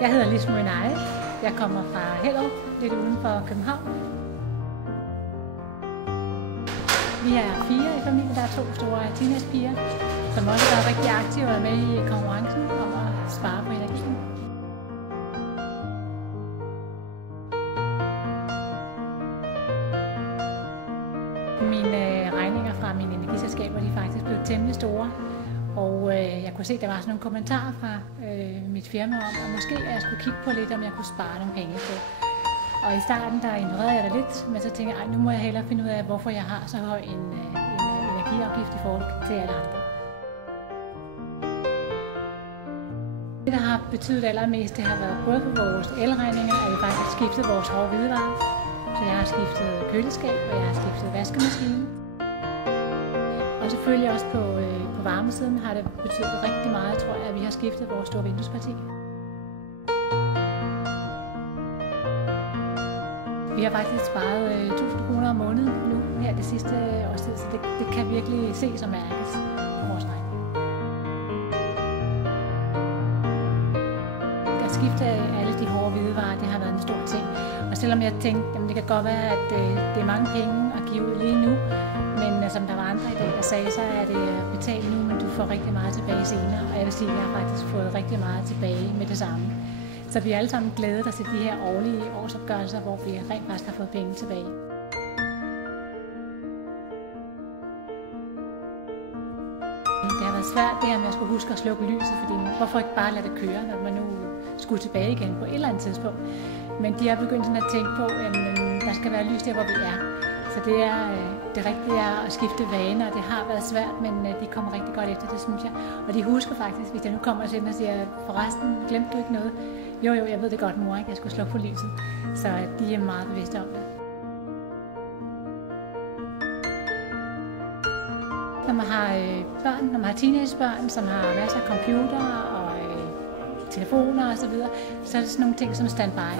Jeg hedder Lis Moinay. Jeg kommer fra Hellerup, lidt uden for København. Vi er 4 i familien. Der er 2 store teenagepiger, som også er rigtig aktive og er med i konkurrencen om at spare på energien. Mine regninger fra mine energiselskaber er faktisk blevet temmelig store. Og jeg kunne se, at der var sådan nogle kommentarer fra mit firma om, at måske jeg skulle kigge på lidt, om jeg kunne spare nogle penge på. Og i starten, der ignorerede jeg det lidt, men så tænkte jeg, nu må jeg hellere finde ud af, hvorfor jeg har så høj en energiafgift i forhold til alle andre. Det, der har betydet allermest, det har været både på vores elregninger, at vi faktisk skiftet vores hårde hvidevarer. Så jeg har skiftet køleskab, og jeg har skiftet vaskemaskine. Og selvfølgelig også på varmesiden har det betydet rigtig meget, tror jeg, at vi har skiftet vores store vinduesparti. Vi har faktisk sparet 1.000 kroner om måneden nu her det sidste års tid, så det kan virkelig ses og mærkes på vores regning. At skifte alle de hårde hvidevarer, det har været en stor ting. Og selvom jeg tænkte, at det kan godt være, at det er mange penge at give ud lige nu, men som der var andre i dag, der sagde, så er det betalt nu, men du får rigtig meget tilbage senere. Og jeg vil sige, at jeg har faktisk fået rigtig meget tilbage med det samme. Så vi er alle sammen glædet os til de her årlige årsopgørelser, hvor vi rent faktisk har fået penge tilbage. Det har været svært det her med at skulle huske at slukke lyset, fordi hvorfor ikke bare lade det køre, når man nu skulle tilbage igen på et eller andet tidspunkt. Men de har begyndt sådan at tænke på, at der skal være lys der, hvor vi er. Så det rigtige er at skifte vaner, og det har været svært, men de kommer rigtig godt efter det, synes jeg. Og de husker faktisk, hvis jeg nu kommer til dem og siger, forresten, glemte du ikke noget? Jo, jeg ved det godt, mor, ikke? Jeg skulle slukke for lyset. Så de er meget bevidste om det. Når man har børn, når man har teenagebørn, som har masser af computer og telefoner osv., så er det sådan nogle ting som standby.